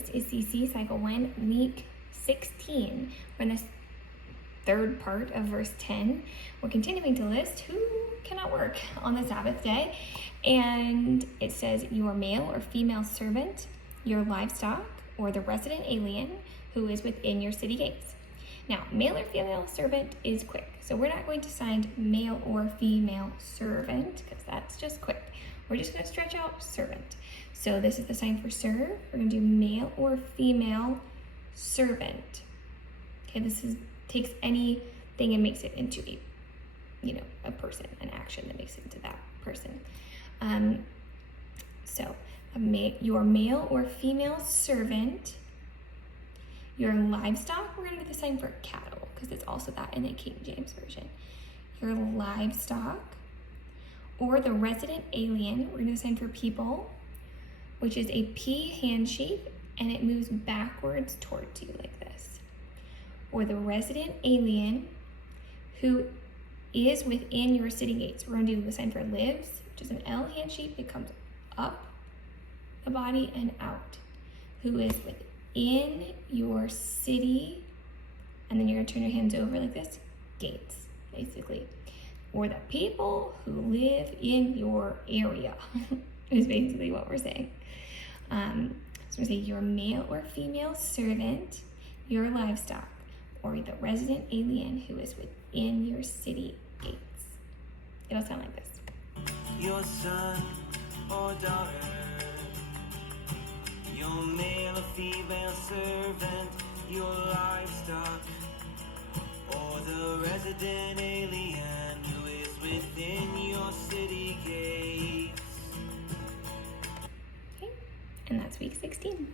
This is CC Cycle 1, Week 16. We're in this third part of verse 10. We're continuing to list who cannot work on the Sabbath day. And it says your male or female servant, your livestock, or the resident alien who is within your city gates. Now, male or female servant is quick. So we're not going to sign male or female servant because that's just quick. We're just going to stretch out servant. So this is the sign for serve. We're going to do male or female servant. Okay, takes anything and makes it into a person, an action that makes it into that person. Your male or female servant, your livestock, we're going to do the sign for cattle because it's also that in the King James Version. Your livestock, or the resident alien, we're going to do the sign for people, which is a P hand shape and it moves backwards towards you like this. Or the resident alien who is within your city gates. We're going to do the sign for lives, which is an L hand shape that comes up the body and out. Who is within your city, and then you're going to turn your hands over like this, gates, basically. Or the people who live in your area is basically what we're saying. So we're saying your male or female servant, your livestock, or the resident alien who is within your city gates. It'll sound like this. Your son or daughter, your male or female servant, your livestock, or the resident alien who is within your city gates. Okay, and that's week 16.